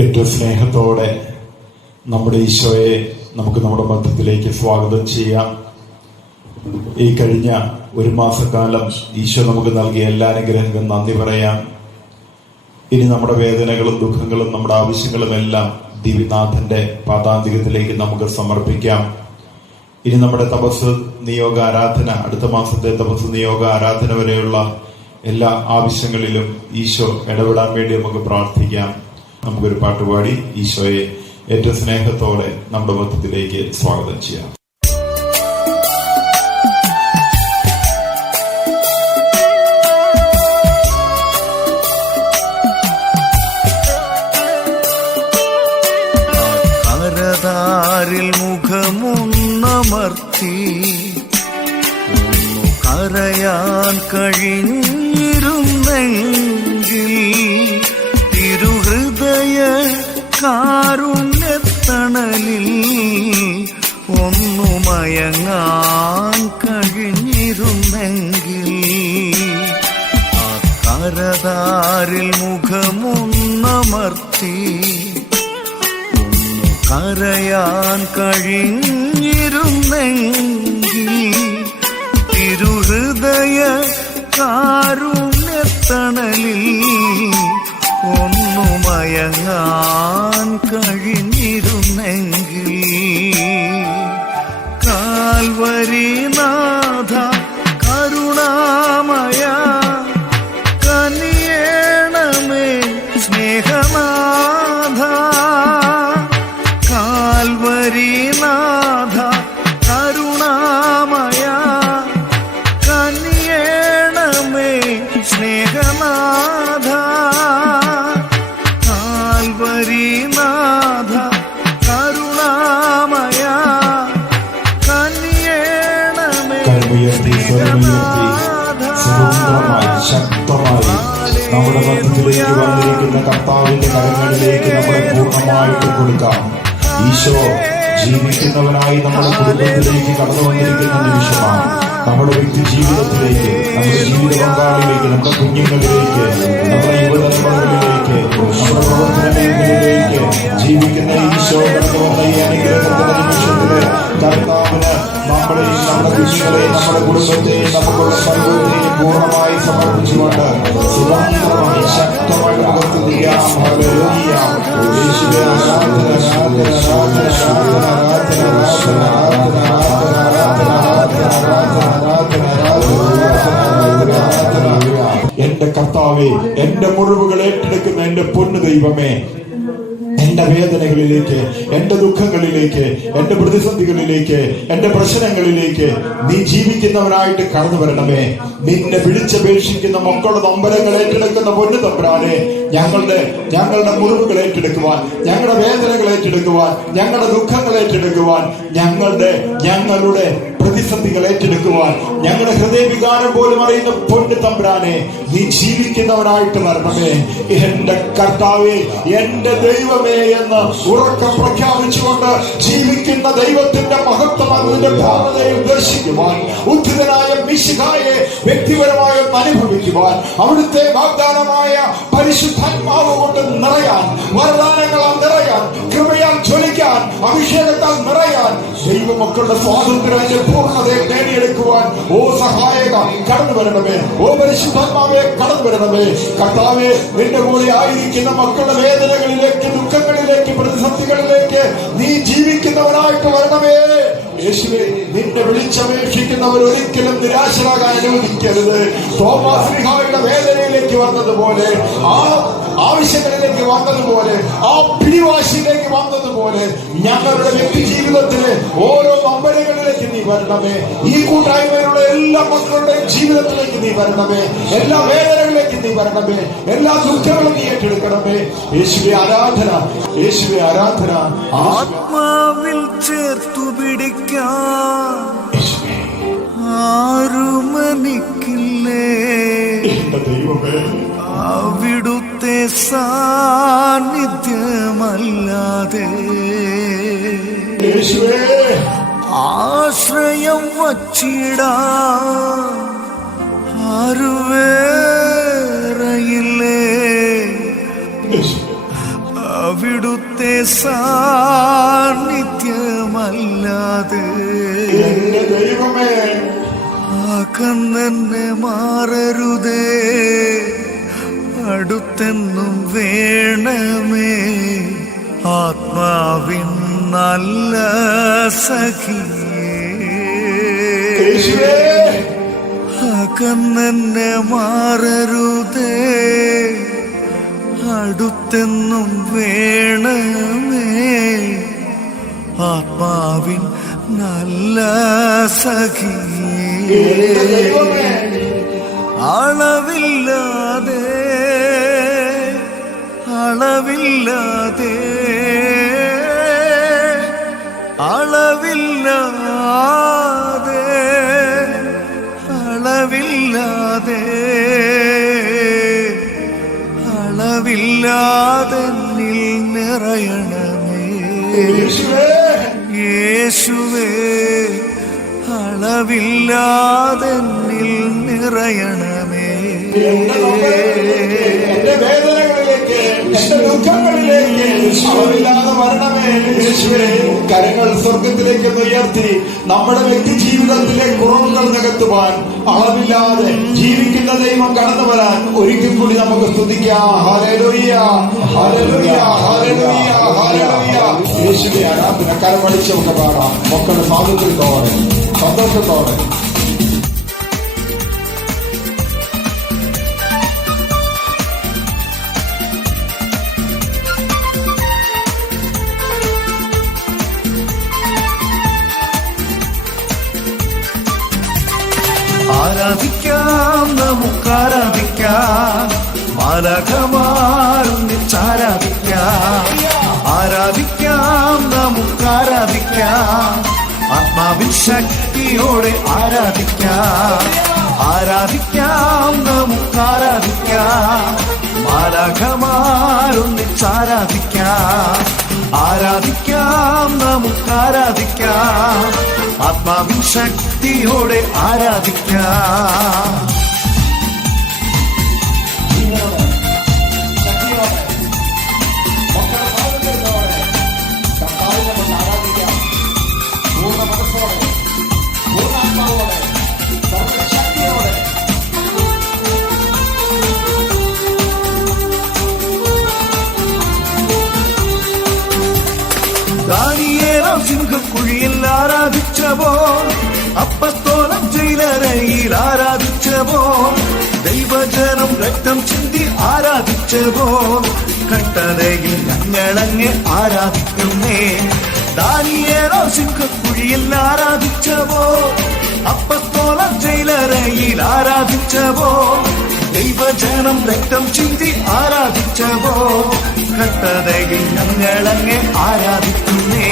ഏറ്റവും സ്നേഹത്തോടെ നമ്മുടെ ഈശോയെ നമുക്ക് നമ്മുടെ മധ്യത്തിലേക്ക് സ്വാഗതം ചെയ്യാം. ഈ കഴിഞ്ഞ ഒരു മാസക്കാലം ഈശോ നമുക്ക് നൽകിയ എല്ലാ അനുഗ്രഹങ്ങളും നന്ദി പറയാം. ഇനി നമ്മുടെ വേദനകളും ദുഃഖങ്ങളും നമ്മുടെ ആവശ്യങ്ങളും എല്ലാം ദിവ്യനാഥന്റെ പാദാന്തികത്തിലേക്ക് നമുക്ക് സമർപ്പിക്കാം. ഇനി നമ്മുടെ തപസ് നിയോഗ ആരാധന, അടുത്ത മാസത്തെ തപസ് നിയോഗ ആരാധന വരെയുള്ള എല്ലാ ആവശ്യങ്ങളിലും ഈശോ ഇടപെടാൻ വേണ്ടി നമുക്ക് പ്രാർത്ഥിക്കാം. നമുക്കൊരു പാട്ടുപാടി ഈശോയെ ഏറ്റവും സ്നേഹത്തോടെ നമ്മുടെ മധ്യത്തിലേക്ക് സ്വാഗതം ചെയ്യാം. കരതാരിൽ മുഖമൊന്നമർത്തി ഒന്നു കരയാൻ കഴിഞ്ഞിരുന്നെങ്കിൽ തിരുഹൃദയ കാരുണ്യത്തണലിൽ ഒന്നു മയങ്ങാൻ കഴിഞ്ഞിരുന്നെങ്കിൽ ആ കരതാരിൽ മുഖമൊന്നമർത്തി ഒന്നു കരയാൻ കഴിഞ്ഞിരുന്നെങ്കിൽ തിരുഹൃദയ കാരുണ്യത്തണലിൽ ഒന്നു മയങ്ങാൻ കഴിഞ്ഞിരുന്നെങ്കിൽ കാൽവരിനാഥ കരുണാമയ കനിയേണമേ സ്നേഹനാഥ കാൽവരിനാഥ കരുണാമയ കനിയേണമേ സ്നേഹനാഥ കാൽവരിനാഥ കരുണാമയ കനിയേണമേ സ്നേഹനാഥ. ശക്തമായി നമ്മുടെ മധ്യത്തിലേക്ക് വന്നിരിക്കുന്ന കർത്താവിന്റെ കരങ്ങളിലേക്ക് നമ്മളെ പൂർണ്ണമായിട്ട് കൊടുക്കാം. ഈശോ ജീവിക്കുന്നവനായി നമ്മുടെ കുടുംബത്തിലേക്ക് കടന്നു വന്നിരിക്കുന്ന നിമിഷമാണ്. നമ്മുടെ വ്യക്തി ജീവിതത്തിലേക്ക്, നമ്മുടെ ജീവിത പങ്കാളിലേക്ക്, നമ്മുടെ കുഞ്ഞുങ്ങളിലേക്ക്, നമ്മുടെ യുവതലമുറകളിലേക്ക്, നമ്മുടെ പ്രവർത്തന മേഖലയിലേക്ക് ജീവിക്കുന്ന ഈശോ കടന്നു വന്ന ഈ അനുഗ്രഹത്തിന്റെ നിമിഷത്തില് കർത്താവിന് നമ്മളെയും നമ്മുടെ കുഞ്ഞുങ്ങളെയും നമ്മുടെ കുടുംബത്തെയും നമുക്കുള്ള സർവ്വത്തിനെയും പൂർണ്ണമായി സമർപ്പിച്ചുകൊണ്ട് സ്വതന്ത്രമായി ശക്തമായി നമുക്ക് ചെയ്യാം. യേശുവേ ആരാധന, എന്റെ കർത്താവേ, എന്റെ മുറിവുകൾ ഏറ്റെടുക്കുന്ന എന്റെ പൊന്നു ദൈവമേ, എന്റെ വേദനകളിലേക്ക്, എന്റെ ദുഃഖങ്ങളിലേക്ക്, എന്റെ പ്രതിസന്ധികളിലേക്ക്, എന്റെ പ്രശ്നങ്ങളിലേക്ക് നീ ജീവിക്കുന്നവനായിട്ട് കടന്നു വരണമേ. നിന്നെ വിളിച്ചപേക്ഷിക്കുന്ന മക്കളുടെ നൊമ്പരങ്ങൾ ഏറ്റെടുക്കുന്ന പൊന്നു തമ്പുരാനെ, ഞങ്ങളുടെ മുറിവുകൾ ഏറ്റെടുക്കുവാൻ, ഞങ്ങളുടെ വേദനകൾ ഏറ്റെടുക്കുവാൻ, ഞങ്ങളുടെ ദുഃഖങ്ങൾ ഏറ്റെടുക്കുവാൻ, ഞങ്ങളുടെ പ്രതിസന്ധികൾ ഏറ്റെടുക്കുവാൻ, ഞങ്ങളുടെ ഹൃദയവികാരം പോലും അറിയുന്ന പൊന്നു തമ്പുരാനെ, നീ ജീവിക്കുന്നവനായിട്ട് വരണമേ. എന്റെ കർത്താവേ, എന്റെ ദൈവമേ എന്ന് ഉറക്കം പ്രഖ്യാപിച്ചുകൊണ്ട് ജീവിക്കുന്ന ദൈവത്തിന്റെ മഹത്വം അതിന്റെ ഭാവനയിൽ ദർശിക്കുവാൻ, ഉദ്ധിതനായ മിശിഹായെ വ്യക്തിപരമായി അനുഭവിക്കുവാൻ, അവിടുത്തെ വാഗ്ദാനമായ പരിശുദ്ധാത്മാവ് കൊണ്ട് നിറയാൻ, വരദാനങ്ങളാൽ നിറയാൻ, കൃപയാൽ ജ്വലിക്കാൻ, അഭിഷേകത്താൽ നിറയാൻ, ദൈവമക്കളുടെ സ്വാതന്ത്ര്യത്തിന്റെ പൂർണ്ണതയെ നേടിയെടുക്കുവാൻ ഓ സഹായക കടന്നു വരണമേ. ഓ പരിശുദ്ധാത്മാവെ കടന്നു വരണമേ. കർത്താവെ, നിന്റെ കൂടെ ആയിരിക്കുന്ന മക്കളുടെ വേദനകളിലേക്ക്, ദുഃഖങ്ങളിലേക്ക്, പ്രതിസന്ധികളിലേക്ക് നീ ജീവിക്കുന്നവനായിട്ട് വരണമേ. യേശുവേ, നിന്നെ വിളിച്ചപേക്ഷിക്കുന്നവർ ഒരിക്കലും നിരാശരാകാൻ അനുവദിക്കരുത്. തോമാശ്ലീഹായുടെ വേദനയിലേക്ക് വന്നതുപോലെ, ആ ആവശ്യങ്ങളിലേക്ക് വന്നതുപോലെ, ആ പിടിവാശിയിലേക്ക് വന്നതുപോലെ ഞങ്ങളുടെ വ്യക്തി ജീവിതത്തിലെ ഓരോ നമ്പരങ്ങളിലേക്ക് നീ വരണമേ. ഈ കൂട്ടായ്മയിലുള്ള എല്ലാ മക്കളുടെയും ജീവിതത്തിലേക്ക് നീ വരണമേ. എല്ലാ വേദനകളിലേക്ക് നീ വരണമേ. എല്ലാ ദുഃഖങ്ങളും നീ ഏറ്റെടുക്കണമേ. യേശുവേ ആരാധന, യേശുവേ ആരാധന. ആത്മാവിൽ ചേർത്തു പിടിക്കാൻ ആരുമനിക്കില്ലേ ദൈവമേ, അവിടുത്തെ സാന്നിധ്യമല്ലാതെ ആശ്രയം വച്ചിടാ ആരുവേറയില്ലേ. അവിടുത്തെ സാന്നിധ്യമല്ലാതെ എന്റെ ദൈവമേ, അകന്നെ മാറരുതേ, അടുത്തെന്നും വേണമേ, ആത്മാവിൻ നല്ല സഖിയേ. യേശുവേ, അകന്നെ മാറരുതേ, അടുത്തെന്നും വേണമേ, ആത്മാവിൻ നല്ല സഖിയേ. എന്റെ ദൈവമേ, അളവില്ലാതെ അളവില്ലാതെ അളവില്ലാതെ അളവില്ലാതെ അളവില്ലാതെ നിൽ നിറയണമേ യേശുവേ, യേശുവേ, അളവില്ലാതെ നിൽ നിറയണമേ. എന്റെ വേദനകളിലേക്ക്, എന്റെ ദുഃഖങ്ങളിലേക്ക് അളവില്ലാതെ വരണമേ യേശുവേ. കരങ്ങൾ സ്വർഗത്തിലേക്ക് ഉയർത്തി നമ്മുടെ വ്യക്തി ജീവിതത്തിലെ കുറവുകൾ നികത്തുവാൻ, അളവില്ലാതെ ജീവിക്കുന്ന ദൈവം കടന്നു വരാൻ ഒരിക്കൽ കൂടി നമുക്ക് സ്തുതിക്കാം. Hallelujah, hallelujah, hallelujah, hallelujah. യേശുവേ ആരാധന കരമടിച്ച് നമുക്ക് പാടാം. മക്കളുടെ സ്വാതന്ത്ര്യത്തോടെ, സന്തോഷത്തോടെ. ആരാധിക്കാം, നമുക്കാരാധിക്കാം, മാലാഖമാരൊന്നിച്ചാരാധിക്കാം. ആരാധിക്കാം, നമുക്കാരാധിക്കാം, ആത്മാവിൻ ശക്തിയോടെ ആരാധിക്കാം. ആരാധിക്കാം, നമുക്കാരാധിക്കാം, മാലാഖമാരൊന്നിച്ചാരാധിക്കാം. ആരാധിക്കാം, നമുക്കാരാധിക്കാം, ആത്മാവിൻ ശക്തിയോടെ ആരാധിക്കാം. ദാനിയേലാം സിംഹക്കുഴിയിൽ ആരാധിച്ചവോ, അപ്പസ്തോലൻ ജയിലറയിൽ ആരാധിച്ചവോ, ദൈവജനം രക്തം ചിന്തി ആരാധിച്ചവോ, കട്ടളയിൽ ഞങ്ങളങ്ങെ ആരാധിക്കുന്നേ. ദാനിയേലാം സിംഹക്കുഴിയിൽ ആരാധിച്ചവോ, അപ്പസ്തോലൻ ജയിലറയിൽ ആരാധിച്ചവോ, ദൈവജനം രക്തം ചിന്തി ആരാധിച്ചവോ, കട്ടതയിൽ ഞങ്ങളങ്ങെ ആരാധിക്കുന്നേ.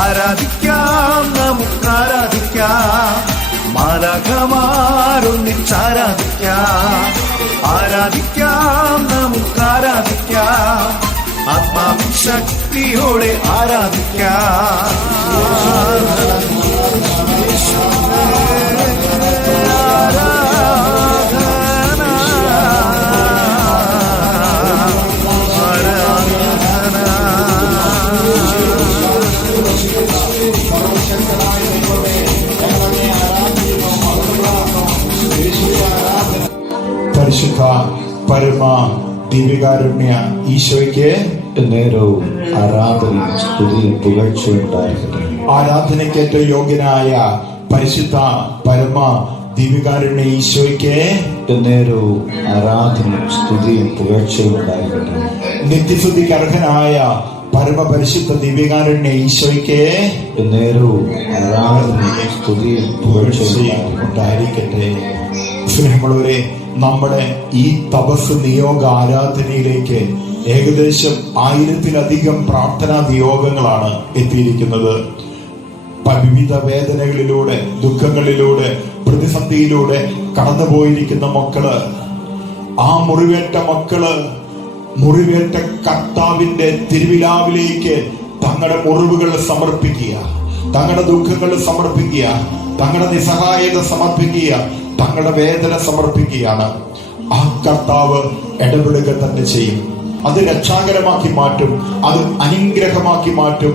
ആരാധിക്കാം, നമുക്കാരാധിക്കാം, മാലാഖമാരൊന്നിച്ചാരാധിക്കാം. ആരാധിക്കാം, നമുക്കാരാധിക്കാം, ആത്മാവിൻ ശക്തിയോടെ ആരാധിക്കാം. പരിശുദ്ധ പരമ ദിവ്യകാരുണ്യ ഈശോയ്ക്ക് നേരവും ആരാധനയും സ്തുതിയും പുകഴ്ചയുണ്ടായിരിക്കട്ടെ. ആരാധനയ്ക്കേറ്റ യോഗ്യനായ പരിശുദ്ധ പരമ ദിവ്യകാരുണ്യ ഈശോയ്ക്ക് നേരവും ആരാധനയും സ്തുതിയും പുകഴ്ചയുണ്ടായിരിക്കട്ടെ. നിത്യസ്തുതിക്ക് അർഹനായ പരമപരിശുദ്ധ ദിവ്യകാരുണ്യ ഈശോയ്ക്ക് നേരവും ആരാധനയും സ്തുതിയും പുകഴ്ചയും ഉണ്ടായിരിക്കട്ടെ. സ്നേഹമുള്ളവരെ, നമ്മുടെ ഈ തപസ് നിയോഗ ആരാധനയിലേക്ക് ഏകദേശം 1000-ലധികം പ്രാർത്ഥനാ നിയോഗങ്ങളാണ് എത്തിയിരിക്കുന്നത്. വിവിധ വേദനകളിലൂടെ, ദുഃഖങ്ങളിലൂടെ, പ്രതിസന്ധിയിലൂടെ കടന്നുപോയിരിക്കുന്ന മക്കള്, ആ മുറിവേറ്റ മക്കള് മുറിവേറ്റ കർത്താവിന്റെ തിരുവിലാവിലേക്ക് തങ്ങളുടെ മുറിവുകൾ സമർപ്പിക്കുക, തങ്ങളുടെ ദുഃഖങ്ങൾ സമർപ്പിക്കുക, തങ്ങളുടെ നിസ്സഹായത സമർപ്പിക്കുക, തങ്ങളുടെ വേദന സമർപ്പിക്കുകയാണ്. ആ കർത്താവ് ഇടപെടുക തന്നെ ചെയ്യും. അത് രക്ഷാകരമാക്കി മാറ്റും, അത് അനുഗ്രഹമാക്കി മാറ്റും.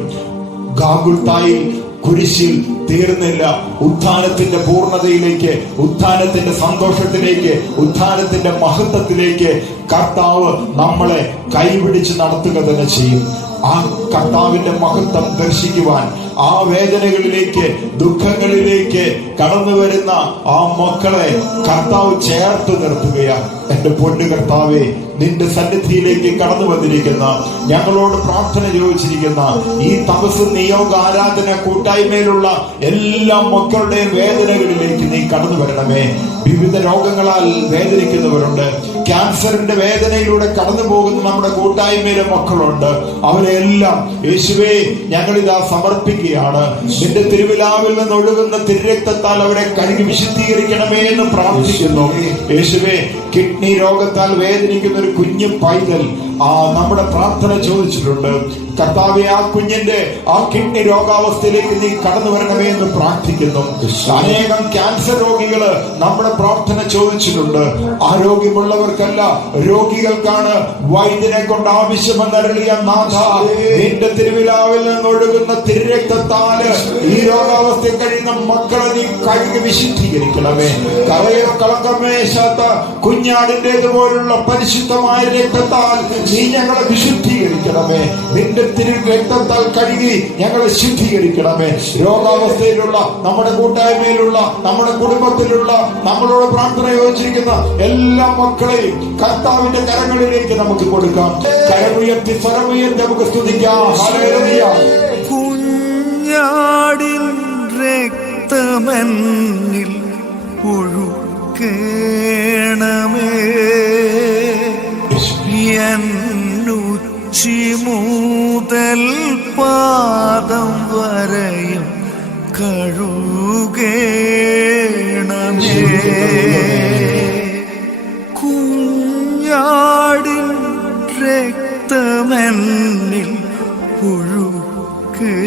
ഗാഗുൽത്തായിൽ കുരിശിൽ തീർന്നില്ല. ഉത്ഥാനത്തിന്റെ പൂർണ്ണതയിലേക്ക്, ഉത്ഥാനത്തിന്റെ സന്തോഷത്തിലേക്ക്, ഉത്ഥാനത്തിന്റെ മഹത്വത്തിലേക്ക് കർത്താവ് നമ്മളെ കൈപിടിച്ച് നടത്തുക തന്നെ ചെയ്യും. ആ കർത്താവിന്റെ മഹത്വം ദർശിക്കുവാൻ, ആ വേദനകളിലേക്ക്, ദുഃഖങ്ങളിലേക്ക് കടന്നു വരുന്ന ആ മക്കളെ കർത്താവ് ചേർത്ത് നിർത്തുകയാണ്. എന്റെ പൊന്നു കർത്താവേ, നിന്റെ സന്നിധിയിലേക്ക് കടന്നു വന്നിരിക്കുന്ന, ഞങ്ങളോട് പ്രാർത്ഥന ചോദിച്ചിരിക്കുന്ന ഈ തപസ് നിയോഗ ആരാധന കൂട്ടായ്മയിലുള്ള എല്ലാ മക്കളുടെയും വേദനകളിലേക്ക് നീ കടന്നു വരണമേ. വിവിധ രോഗങ്ങളാൽ വേദനിക്കുന്നവരുണ്ട്. ക്യാൻസറിന്റെ വേദനയിലൂടെ കടന്നു പോകുന്ന നമ്മുടെ കൂട്ടായ്മയിലെ മക്കളുണ്ട്. അവരെല്ലാം യേശുവേ ഞങ്ങളിതാ സമർപ്പിക്കുകയാണ്. നിന്റെ തിരുവിലാവിൽ നിന്ന് ഒഴുകുന്ന തിരുരക്തത്താൽ അവരെ കഴുകി വിശുദ്ധീകരിക്കണമേ എന്ന് പ്രാർത്ഥിക്കുന്നു. യേശുവേ, കിഡ്നി രോഗത്താൽ വേദനിക്കുന്ന ഒരു കുഞ്ഞു പൈതൽ നമ്മുടെ പ്രാർത്ഥന ചോദിച്ചിട്ടുണ്ട്. കർത്താവെ, ആ കുഞ്ഞിന്റെ ആ കിഡ്നി രോഗാവസ്ഥയിലേക്ക് നീ കടന്നു വരണമേ എന്ന് പ്രാർത്ഥിക്കുന്നു. അനേകം ക്യാൻസർ രോഗികള് നമ്മുടെ പ്രാർത്ഥന ചോദിച്ചിട്ടുണ്ട്. ആരോഗ്യമുള്ളവർക്കല്ല, രോഗികൾക്കാണ് വൈദ്യനെ കൊണ്ട് ആവശ്യമെന്നരളിയ നാഥ, നിന്റെ തിരുവിലാവിൽ നിന്നൊഴുകുന്ന തിരുരക്തത്താല് ഈ രോഗാവസ്ഥയിൽ കഴിയുന്ന മക്കളെ നീ കഴുകി വിശുദ്ധീകരിക്കണമേ. കറയോ കളങ്കമേശാത്ത കുഞ്ഞാടിന്റേതുപോലുള്ള പരിശുദ്ധമായ രക്തത്താൽ നീ ഞങ്ങളെ വിശുദ്ധീകരിക്കണമേ. നിന്റെ തിരുരക്തത്താൽ കഴുകി ഞങ്ങളെ ശുദ്ധീകരിക്കണമേ. രോഗാവസ്ഥയിലുള്ള, നമ്മുടെ കൂട്ടായ്മയിലുള്ള, നമ്മുടെ കുടുംബത്തിലുള്ള, നമ്മളോട് പ്രാർത്ഥന യോജിച്ചിരിക്കുന്ന എല്ലാ മക്കളെയും കർത്താവിന്റെ കരങ്ങളിലേക്ക് നമുക്ക് കൊടുക്കാം. കരമുയർത്തി സ്വരമുയർത്തി നമുക്ക് സ്തുതിക്കാം. ഹല്ലേലൂയ. കുഞ്ഞാടിൻ രക്തമെന്നിൽ ഒഴുകേണമേ, എന്നുച്ചി മുതൽ പാദം വരെയും കഴുകേണമേ. കുഞ്ഞാടിൻ രക്തമെന്നിൽ ഒഴുകേണമേ,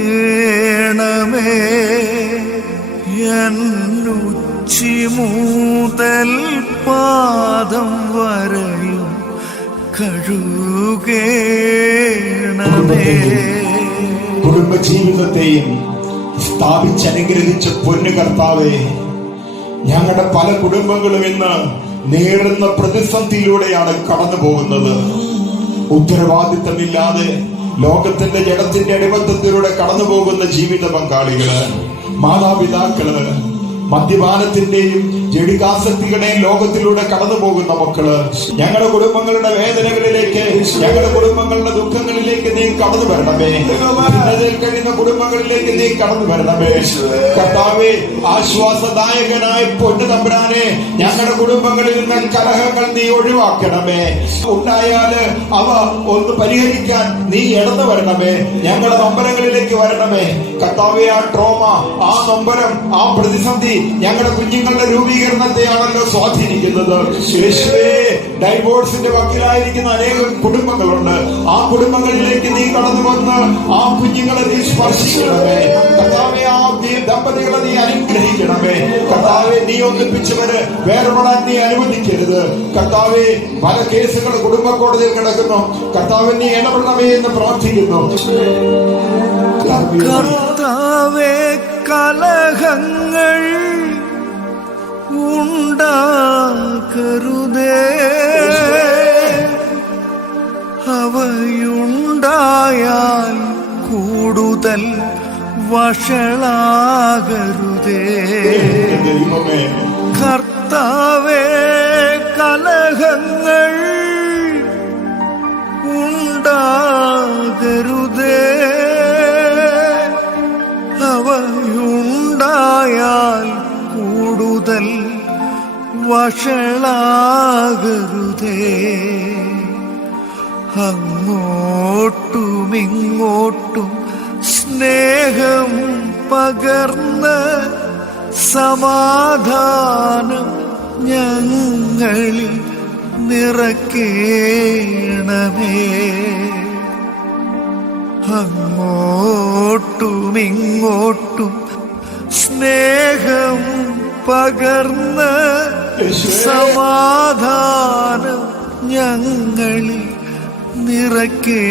എന്നുച്ചി മുതൽ പാദം വരെയും കഴുകേണമേ. കുടുംബജീവിതത്തെയും സ്ഥാപിച്ചനുഗ്രഹിച്ച പൊന്നു കർത്താവേ, ഞങ്ങളുടെ പല കുടുംബങ്ങളും ഇന്ന് നേരിടുന്ന പ്രതിസന്ധിയിലൂടെയാണ് കടന്നു പോകുന്നത്. ഉത്തരവാദിത്തമില്ലാതെ ലോകത്തിന്റെ ജഡത്തിന്റെ അടിമത്തത്തിലൂടെ കടന്നു പോകുന്ന ജീവിത പങ്കാളികള്, മാതാപിതാക്കള്, മദ്യപാനത്തിന്റെയും ജഡികാസക്തികളുടെയും ലോകത്തിലൂടെ കടന്നു പോകുന്ന മക്കള്, ഞങ്ങളുടെ കുടുംബങ്ങളുടെ വേദനകളിലേക്ക്, ഞങ്ങളുടെ കുടുംബങ്ങളുടെ ദുഃഖങ്ങളിലേക്ക് നീ കടന്നു വരണമേ. ഭിന്നതയിൽ കഴിയുന്ന കുടുംബങ്ങളിലേക്ക് നീ കടന്നു വരണമേ. കർത്താവേ, ആശ്വാസദായകനായ പൊന്നു തമ്പുരാനെ, ഞങ്ങളുടെ കുടുംബങ്ങളിൽ നിന്ന് കലഹങ്ങൾ നീ ഒഴിവാക്കണമേ. ഉണ്ടായാല് അവ ഒന്ന് പരിഹരിക്കാൻ നീ ഇടന്നു വരണമേ. ഞങ്ങളുടെ നൊമ്പരങ്ങളിലേക്ക് വരണമേ. കർത്താവേ, ആ ട്രോമ, ആ നൊമ്പരം, ആ പ്രതിസന്ധി ഞങ്ങളുടെ കുഞ്ഞുങ്ങളുടെ രൂപീകരണത്തെയാണല്ലോ സ്വാധീനിക്കുന്നത്. യേശുവേ, ഡൈവോഴ്സിന്റെ വക്കിലായിരിക്കുന്ന അനേകം കുടുംബങ്ങളുണ്ട്. ആ കുടുംബങ്ങളിലേക്ക് നീ കടന്നു വന്ന് ആ കുഞ്ഞുങ്ങളെ നീ സ്പർശിക്കണമേ. കർത്താവേ, ആ ദമ്പതികളെ നീ അനുഗ്രഹിക്കണമേ. കർത്താവെ, നീ ഒന്നിപ്പിച്ചവര് വേർപെടാൻ നീ അനുവദിക്കരുത്. കർത്താവെ, പല കേസുകൾ കുടുംബ കോടതിയിൽ കിടക്കുന്നു. കർത്താവെ, നീ ഇടപെടണമേ എന്ന് പ്രാർത്ഥിക്കുന്നു. കർത്താവേ, കലഹങ്ങൾ ഉണ്ടാകരുതേ, അവയുണ്ടായാൽ കൂടുതൽ വഷളാകരുതേ. കർത്താവേ, കലഹങ്ങൾ ഉണ്ടാകരുതേ, അവയുണ്ടായാൽ കൂടുതൽ വഷളാകരുതേ. അങ്ങോട്ടും ഇങ്ങോട്ടും സ്നേഹം പകർന്ന് സമാധാനം ഞങ്ങളിൽ നിറക്കേണമേ. അങ്ങോട്ടും ഇങ്ങോട്ടും സ്നേഹം പകർന്ന് സമാധാനം ഞങ്ങളിൽ നിറയ്ക്കേണമേ.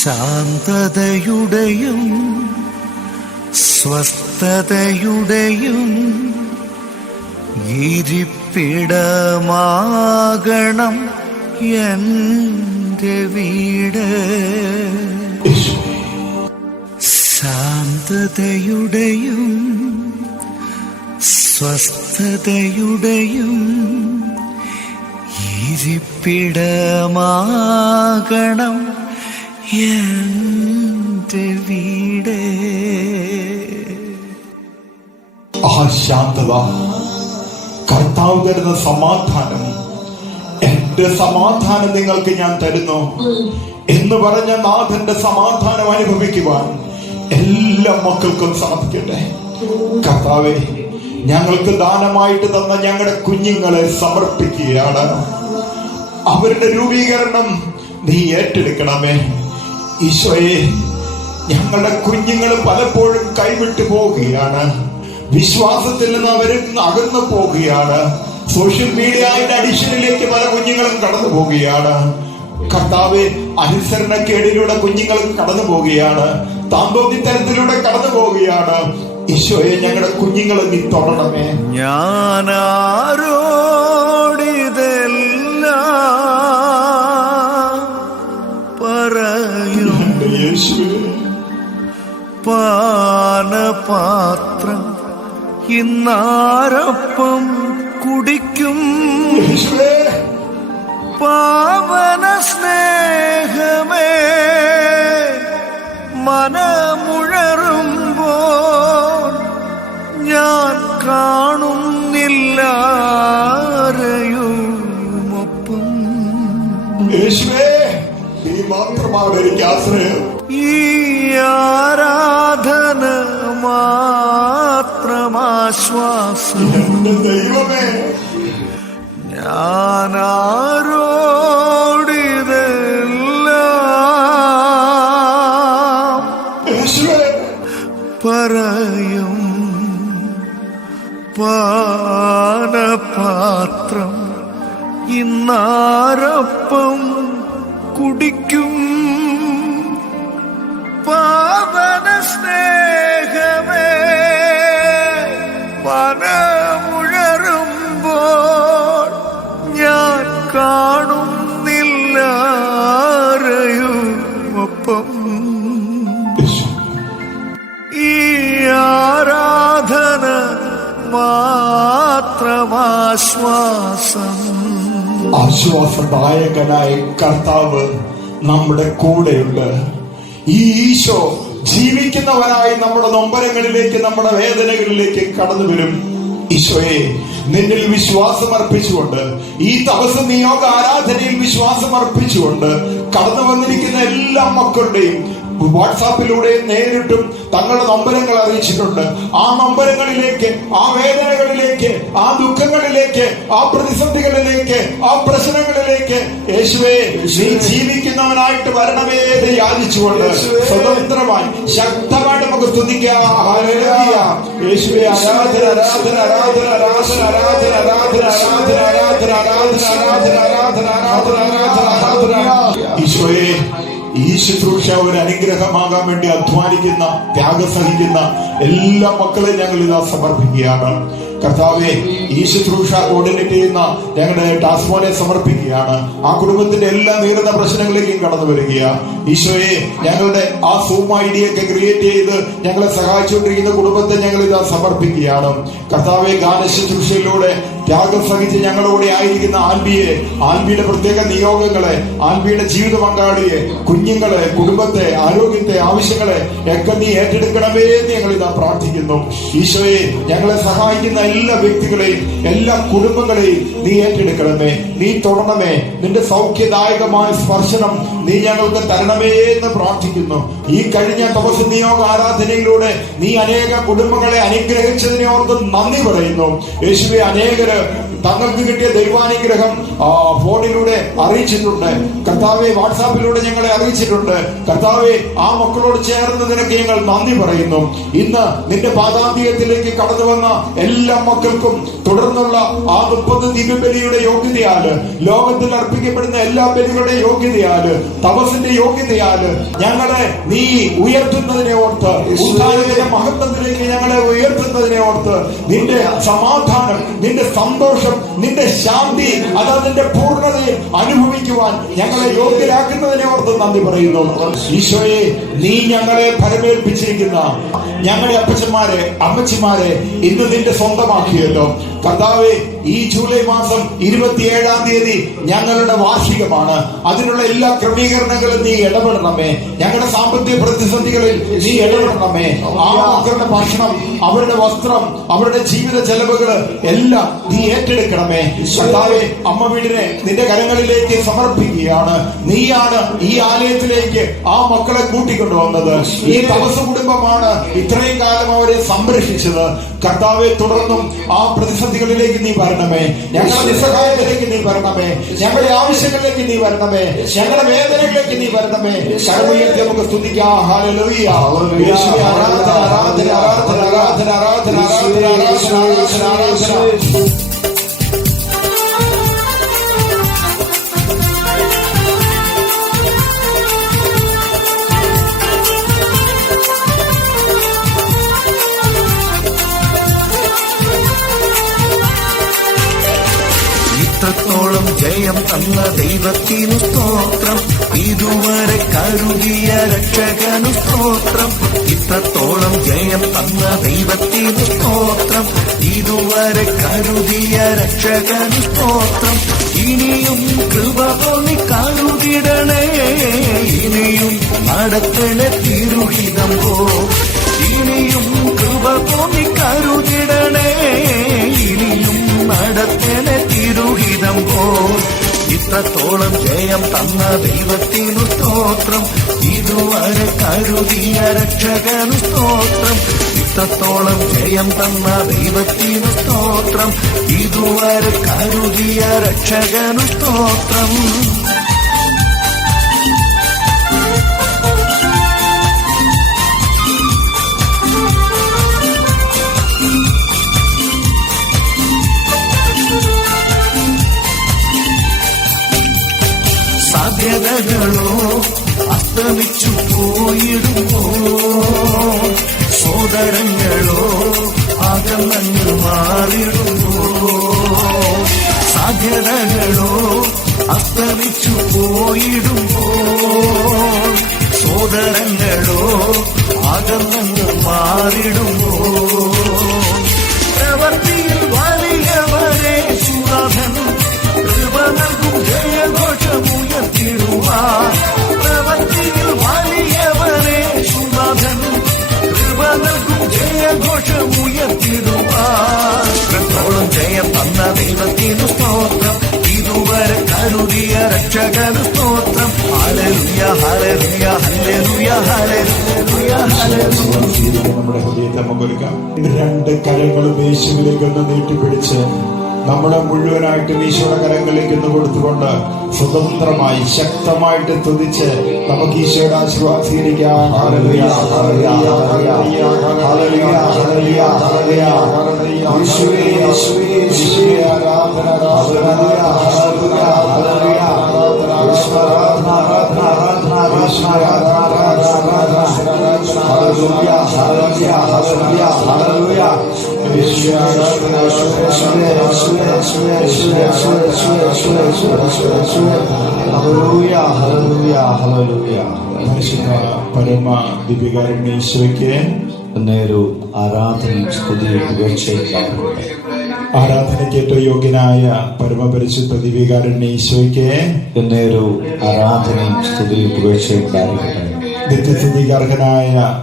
ശാന്തതയുടെയും സ്വസ്ഥതയുടെയും ഇരിപ്പിടമാകണം എൻ്റെ വീട്. ശാന്തതയുടെയും സ്വസ്ഥതയുടെയും ഇരിപ്പിടമാകണം എൻ്റെ വീട്. ആ ശാന്തത, കർത്താവ് തരുന്ന സമാധാനം, എന്റെ സമാധാനം നിങ്ങൾക്ക് ഞാൻ തരുന്നു എന്ന് പറഞ്ഞ നാഥന്റെ സമാധാനം അനുഭവിക്കുവാൻ എല്ലാ മക്കൾക്കും സാധിക്കട്ടെ. കർത്താവേ, ഞങ്ങൾക്ക് ദാനമായിട്ട് തന്ന ഞങ്ങളുടെ കുഞ്ഞുങ്ങളെ സമർപ്പിക്കുകയാണ്. അവരുടെ രൂപീകരണം നീ ഏറ്റെടുക്കണമേ. ഈശോയെ, ഞങ്ങളുടെ കുഞ്ഞുങ്ങൾ പലപ്പോഴും കൈവിട്ടു പോവുകയാണ്. വിശ്വാസത്തിൽ നിന്ന് അവർ അകന്നു പോവുകയാണ്. സോഷ്യൽ മീഡിയയുടെ അഡിക്ഷനിലേക്ക് പല കുഞ്ഞുങ്ങളും കടന്നു പോവുകയാണ്. കർത്താവെ, അനുസരണക്കേടിലൂടെ കുഞ്ഞുങ്ങൾ കടന്നു പോവുകയാണ്. താന്തോന്നിത്തരത്തിലൂടെ കടന്നു പോവുകയാണ്. ഈശോയെ, ഞങ്ങളുടെ കുഞ്ഞുങ്ങളെ നീ തൊടണമേ. ഞാനാരോടിതെല്ലാം പറയും. യേശുവേ, പാനപാത്രം ഇന്നാരൊപ്പം കുടിക്കും. യേശുവേ, പാവന സ്നേഹമേ, മനമുഴറുമ്പോൾ ഞാൻ കാണുന്നില്ലാരെയുമൊപ്പം. യേശുവേ, നീ മാത്രമാണ് എനിക്ക് ആശ്രയം. ഈ ആരാധന മാത്രമാശ്വാസം. എന്റെ ദൈവമേ, ഞാനാരോടിതെല്ലാം യേശുവേ, പറയും. പാനപാത്രം ഇന്നാരൊപ്പം കുടിക്കും. പാവന സ്നേഹമേ, മനമുഴറുമ്പോൾ ഞാൻ കാണുന്നില്ലാരെയുമൊപ്പം. ഈ ആരാധന മാത്രമാശ്വാസം. ആശ്വാസദായകനായ കർത്താവ് നമ്മുടെ കൂടെയുണ്ട്. ഈ ഈശോ ജീവിക്കുന്നവനായി നമ്മുടെ നൊമ്പരങ്ങളിലേക്ക്, നമ്മുടെ വേദനകളിലേക്ക് കടന്നു വരും. ഈശോയെ, നിന്നിൽ വിശ്വാസം അർപ്പിച്ചുകൊണ്ട്, ഈ തപസ് നിയോഗ ആരാധനയിൽ വിശ്വാസം അർപ്പിച്ചുകൊണ്ട് കടന്നു വന്നിരിക്കുന്ന എല്ലാ മക്കളുടെയും വാട്സാപ്പിലൂടെ നേരിട്ടും തങ്ങളുടെ നൊമ്പരങ്ങൾ അറിയിച്ചിട്ടുണ്ട്. ആ നൊമ്പരങ്ങളിലേക്ക്, ആ വേദനകളിലേക്ക്, ആ ദുഃഖങ്ങളിലേക്ക്, ആ പ്രതിസന്ധികളിലേക്ക്, ആ പ്രശ്നങ്ങളിലേക്ക് യേശുവേ, നീ ജീവിക്കുന്നവനായിട്ട് വരണമേ എന്ന് യാചിച്ചുകൊണ്ട് സ്വതന്ത്രമായി ശക്തമായിട്ട് നമുക്ക് സ്തുതിക്കാം. ഹല്ലേലൂയ. യേശുവേ, ആരാധന ആരാധന ആരാധന ആരാധന ആരാധന ആരാധന ആരാധന ആരാധന ആരാധന ആരാധന ആരാധന ആരാധന ആരാധന. ഈശോയെ, ഈ ശുശ്രൂഷ ഒരു അനുഗ്രഹമാകാൻ വേണ്ടി അധ്വാനിക്കുന്ന, ത്യാഗം സഹിക്കുന്ന എല്ലാ മക്കളെയും ഞങ്ങൾ ഇതാ സമർപ്പിക്കുകയാണ്. കർത്താവെ, ഈ ശുശ്രൂഷ കോർഡിനേറ്റ് ചെയ്യുന്ന ഞങ്ങളുടെ ടാസ്മോനെ സമർപ്പിക്കുകയാണ്. ആ കുടുംബത്തിന്റെ എല്ലാ നീറുന്ന പ്രശ്നങ്ങളിലേക്കും കടന്നു വരികയാണ്. ഈശോയെ, ഞങ്ങളുടെ ആ സൂം ഐഡിയൊക്കെ ക്രിയേറ്റ് ചെയ്ത് ഞങ്ങളെ സഹായിച്ചുകൊണ്ടിരിക്കുന്ന കുടുംബത്തെ ഞങ്ങൾ ഇതാ സമർപ്പിക്കുകയാണ്. കർത്താവെ, ഗാന ശുശ്രൂഷയിലൂടെ ത്യാഗം സഹിച്ച് ഞങ്ങളുടെ ആയിരിക്കുന്ന ആൽബിയുടെ പ്രത്യേക നിയോഗങ്ങളെ, ആൽബിയുടെ ജീവിത പങ്കാളിയെ, കുഞ്ഞുങ്ങളെ, കുടുംബത്തെ, ആരോഗ്യത്തെ, ആവശ്യങ്ങളെ ഒക്കെ നീ ഏറ്റെടുക്കണമേ എന്ന് ഞങ്ങൾ ഇതാ പ്രാർത്ഥിക്കുന്നു. ഈശോയെ, ഞങ്ങളെ സഹായിക്കുന്ന എല്ലാ വ്യക്തികളെയും, എല്ലാ കുടുംബങ്ങളെയും നീ ഏറ്റെടുക്കണമേ, നീ തൊടണമേ. നിന്റെ സൗഖ്യദായകമായ സ്പർശനം നീ ഞങ്ങൾക്ക് തരണമേ എന്ന് പ്രാർത്ഥിക്കുന്നു. ഈ കഴിഞ്ഞ തപസ് നിയോഗ ആരാധനയിലൂടെ നീ അനേക കുടുംബങ്ങളെ അനുഗ്രഹിച്ചതിനെ ഓർത്ത് നന്ദി പറയുന്നു. യേശുവെ, അനേകര് തങ്ങൾക്ക് കിട്ടിയ ദൈവാനുഗ്രഹം ഫോണിലൂടെ അറിയിച്ചിട്ടുണ്ട്. കർത്താവെ, വാട്സാപ്പിലൂടെ ഞങ്ങളെ അറിയിച്ചിട്ടുണ്ട്. കർത്താവെ, ആ മക്കളോട് ചേർന്ന് നിനക്ക് ഞങ്ങൾ നന്ദി പറയുന്നു. ഇന്ന് നിന്റെ പാദാന്ത്യത്തിലേക്ക് കടന്നു വന്ന എല്ലാ മക്കൾക്കും തുടർന്നുള്ള ആ 30 ദിവ്യബലിയുടെ യോഗ്യതയാല്, ലോകത്തിൽ അർപ്പിക്കപ്പെടുന്ന എല്ലാ ബലികളുടെ യോഗ്യതയാല്, തപസ്സിന്റെ യോഗ്യതയാല് ഞങ്ങളെ നീ ഉയർത്തുന്നതിനെ ഓർത്ത്, ഉദ്ധാരകന്റെ മഹത്വത്തിലേക്ക് ഞങ്ങളെ ഉയർത്തുന്നതിനെ ഓർത്ത്, നിന്റെ സമാധാനം, നിന്റെ സന്തോഷം, നിന്റെ ശാന്തി, അതിന്റെ പൂർണ്ണതയിൽ അനുഭവിക്കുവാൻ ഞങ്ങളെ യോഗ്യരാക്കുന്നതിനെ ഓർത്ത് നന്ദി പറയുന്നു. ഈശോയെ, നീ ഞങ്ങളെ ഫലമേൽപ്പിച്ചിരിക്കുന്ന ഞങ്ങളുടെ അപ്പച്ചന്മാരെ, അമ്മച്ചിമാരെ ഇന്ന് നിന്റെ സ്വന്തമാക്കിയല്ലോ. കർത്താവെ, ഈ ജൂലൈ മാസം 27-ാം തീയതി ഞങ്ങളുടെ വാർഷികമാണ്. അതിനുള്ള എല്ലാ ക്രമീകരണങ്ങളും നീ ഇടപെടണമേ. ഞങ്ങളുടെ സാമ്പത്തിക പ്രതിസന്ധികളിൽ നീ ഇടപെടണമേ. ആ മക്കളുടെ ഭക്ഷണം, അവരുടെ വസ്ത്രം, അവരുടെ ജീവിത ചെലവുകൾ എല്ലാം നീ ഏറ്റെടുക്കണമേ. കർത്താവെ, അമ്മ വീടിനെ നിന്റെ കരങ്ങളിലേക്ക് സമർപ്പിക്കുകയാണ്. നീയാണ് ഈ ആലയത്തിലേക്ക് ആ മക്കളെ കൂട്ടിക്കൊണ്ടുവന്നത്. ഈ തപസ് കുടുംബമാണ് ഇത്രയും കാലം അവരെ സംരക്ഷിച്ചത്. കർത്താവെ, തുടർന്നും ആ പ്രതിസന്ധികളിലേക്ക് നീ വരണമേ. ഞങ്ങളുടെ നിസ്സഹായത്തിലേക്ക് നീ വരണമേ. ഞങ്ങളുടെ ആവശ്യങ്ങളിലേക്ക് നീ വരണമേ. ഞങ്ങളുടെ വേദനകളിലേക്ക് നീ വരണമേ. കരമുയർത്തി നമുക്ക് സ്തുതിക്കാം. ഹല്ലേലൂയ. യേശുവേ, ആരാധന, ആരാധന, ആരാധന, ആരാധന, ആരാധന, ആരാധന, ആരാധന, ആരാധന. ഇത്രത്തോളം ജയം തന്ന ദൈവത്തിനു സ്തോത്രം, ഇതുവരെ കരുതിയ രക്ഷകനു സ്തോത്രം. ഇത്രത്തോളം ജയം തന്ന ദൈവത്തിനു സ്തോത്രം, ഇതുവരെ കരുതിയ രക്ഷകനു സ്തോത്രം. ഇനിയും കൃപ തോന്നി കരുതിടണേ, ഇനിയും നടത്തണേ തിരുഹിതം പോ. ഇനിയും കൃപ തോന്നി കരുതിടണേ, ഇനിയും നടത്തണേ തിരുഹിതം പോ. ഇത്രത്തോളം ജയം തന്ന ദൈവത്തിനു സ്തോത്രം, ഇതുവരെ കരുതിയ രക്ഷകനു സ്തോത്രം. ഇത്രത്തോളം ജയം തന്ന ദൈവത്തിനു സ്തോത്രം, ഇതുവരെ കരുതിയ രക്ഷകനു സ്തോത്രം. സാധ്യതകളോ അസ്തമിച്ചു പോയിടുമ്പോ, സോദരങ്ങളോ അകന്നു മാറിടുമ്പോ. സാധ്യതകളോ അസ്തമിച്ചു പോയിടുമ്പോ, സോദരങ്ങളോ അകന്നു മാറിടുമ്പോ. പ്രവൃത്തിയിൽ വലിയവരെ സുരഭൻ കൃപ നൽകും ജയഘോഷമുയർത്തിടുവാൻ. പ്രവൃത്തിയിൽ വലിയവരെ സുരഭൻ കൃപ നൽകും ജയഘോഷമുയർത്തിടുവാൻ. ഇത്രത്തോളം ജയം തന്ന ദൈവത്തിനു സ്തോത്രം, ഇതുവരെ കരുതിയ രക്ഷകനു സ്തോത്രം. Hallelujah, hallelujah, hallelujah, hallelujah, hallelujah. നമ്മുടെ ഹൃദയത്തെ നമുക്കൊരുക്കാം. 2 കരങ്ങളും യേശുവിലേക്ക് ഒന്ന് നീട്ടിപ്പിടിച്ച് നമ്മുടെ മുഴുവനായിട്ടും ഈശോയുടെ കരങ്ങളിലേക്ക് ഒന്ന് കൊടുത്തുകൊണ്ട് സ്വതന്ത്രമായി ശക്തമായിട്ട് തുതിച്ച് നമുക്ക് ഈശോയുടെ ആശീർവാദം സ്വീകരിക്കാം. Hallelujah, hallelujah, hallelujah, hallelujah, hallelujah, hallelujah. യേശുവേ, യേശുവേ, യേശുവേ, ആരാധന, ആരാധന, ഹല്ലേലൂയ, ഹല്ലേലൂയ, ആരാധന, ആരാധന, ആരാധന, യേശുവേ, ആരാധന, ആരാധന, ഹല്ലേലൂയ, ഹല്ലേലൂയ, ഹല്ലേലൂയ, ഹല്ലേലൂയ. യേശുവേ, ആരാധന, യേശുവേ, യേശുവേ, പരമ ദിവ്യകാരുണ്യ ഈശോയ്ക്ക് നേരവും ആരാധനയും സ്തുതിയും പുകഴ്ചയും. ആരാധനയ്ക്ക് ഏറ്റവും യോഗ്യനായ പരമപരിശുദ്ധ ദിവ്യകാരുണ്യ ഈശോയ്ക്ക് നേരവും ആരാധനയും സ്തുതിയും പുകഴ്ചയും ഉണ്ടായിരിക്കട്ടെ. നിത്യസ്തുതിക്ക്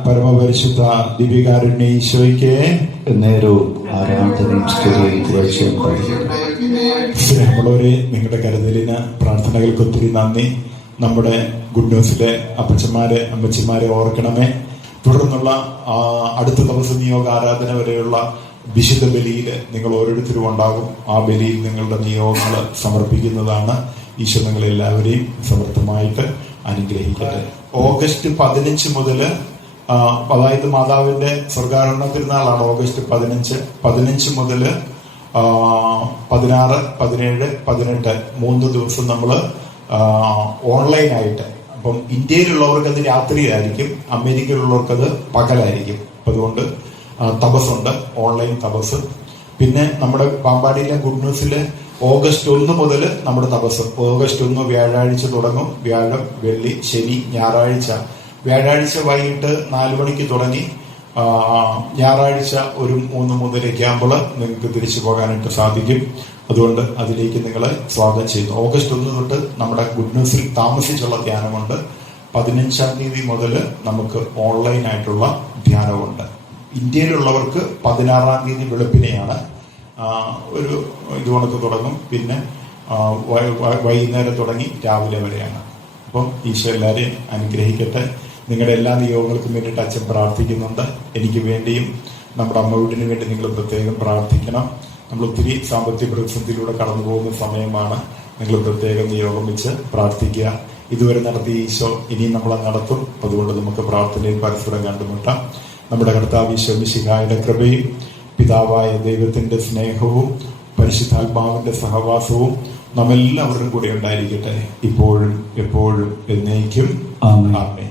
പരമപരിശുദ്ധ ദിവ്യകാരുണ്യ ഈശോയ്ക്ക് നേരവും ആരാധനയും സ്തുതിയും പുകഴ്ചയും ഉണ്ടായിരിക്കട്ടെ. സ്നേഹമുള്ളവരെ, നിങ്ങളുടെ കരുതലിന് പ്രാർത്ഥനകൾക്ക് ഒത്തിരി നന്ദി. നമ്മുടെ ഗുഡ് ന്യൂസിലെ അപ്പച്ചന്മാരെ, അമ്മച്ചിമാരെ ഓർക്കണമേ. തുടർന്നുള്ള അടുത്ത ദിവസം നിയോഗ ആരാധന വരെയുള്ള വിശുദ്ധ ബലിയിൽ നിങ്ങൾ ഓരോരുത്തരും ഉണ്ടാകും. ആ ബലിയിൽ നിങ്ങളുടെ നിയോഗങ്ങൾ സമർപ്പിക്കുന്നതാണ്. ഈശോ നിങ്ങളെല്ലാവരെയും സമർത്ഥമായിട്ട് അനുഗ്രഹിക്കട്ടെ. ഓഗസ്റ്റ് 15 മുതൽ, അതായത് മാതാവിന്റെ സ്വർഗാരോഹണ തിരുനാളാണ് ഓഗസ്റ്റ് 15 മുതൽ 16, 17, 18 3 ദിവസം നമ്മൾ ഓൺലൈനായിട്ട്, അപ്പം ഇന്ത്യയിലുള്ളവർക്ക് അത് രാത്രിയായിരിക്കും, അമേരിക്കയിലുള്ളവർക്ക് അത് പകലായിരിക്കും. അപ്പം അതുകൊണ്ട് തപസ്സുണ്ട്, ഓൺലൈൻ തപസ്. പിന്നെ നമ്മുടെ പാമ്പാടിയിലെ ഗുഡ് ന്യൂസിലെ ഓഗസ്റ്റ് 1 മുതൽ നമ്മുടെ തപസ്. ഓഗസ്റ്റ് 1 വ്യാഴാഴ്ച തുടങ്ങും. വ്യാഴം, വെള്ളി, ശനി, ഞായറാഴ്ച. വ്യാഴാഴ്ച വൈകിട്ട് 4 മണിക്ക് തുടങ്ങി ഞായറാഴ്ച ഒരു 3-3:30 ആകുമ്പോൾ നിങ്ങൾക്ക് തിരിച്ചു പോകാനായിട്ട് സാധിക്കും. അതുകൊണ്ട് അതിലേക്ക് നിങ്ങളെ സ്വാഗതം ചെയ്യുന്നു. ഓഗസ്റ്റ് 1 തൊട്ട് നമ്മുടെ ഗുഡ് ന്യൂസിൽ താമസിച്ചുള്ള ധ്യാനമുണ്ട്. 15-ാം തീയതി മുതൽ നമുക്ക് ഓൺലൈനായിട്ടുള്ള ധ്യാനമുണ്ട്. ഇന്ത്യയിലുള്ളവർക്ക് 16-ാം തീയതി വെളുപ്പിനെയാണ് ഒരു ഇതുകൊണ്ടൊക്കെ തുടങ്ങും. പിന്നെ വൈകുന്നേരം തുടങ്ങി രാവിലെ വരെയാണ്. അപ്പം ഈശോ എല്ലാവരെയും അനുഗ്രഹിക്കട്ടെ. നിങ്ങളുടെ എല്ലാ നിയോഗങ്ങൾക്കും വേണ്ടിയിട്ട് അച്ഛൻ പ്രാർത്ഥിക്കുന്നുണ്ട്. എനിക്ക് വേണ്ടിയും നമ്മുടെ അമ്മ വീടിന് വേണ്ടി നിങ്ങൾ പ്രത്യേകം പ്രാർത്ഥിക്കണം. നമ്മൾ ഒത്തിരി സാമ്പത്തിക പ്രതിസന്ധിയിലൂടെ കടന്നു പോകുന്ന സമയമാണ്. നിങ്ങൾ പ്രത്യേകം നിയോഗം വെച്ച് പ്രാർത്ഥിക്കുക. ഇതുവരെ നടത്തിയ ഈശോ ഇനിയും നമ്മളെ നടത്തും. അതുകൊണ്ട് നമുക്ക് പ്രാർത്ഥനയിൽ പരസ്പരം കണ്ടുമുട്ടാം. നമ്മുടെ കർത്താവ് ഈശോ മിശിഹായുടെ കൃപയും പിതാവായ ദൈവത്തിന്റെ സ്നേഹവും പരിശുദ്ധാത്മാവിന്റെ സഹവാസവും നമ്മെല്ലാവരും കൂടെ ഉണ്ടായിരിക്കട്ടെ, ഇപ്പോഴും എപ്പോഴും എന്നേക്കും. ആമേൻ.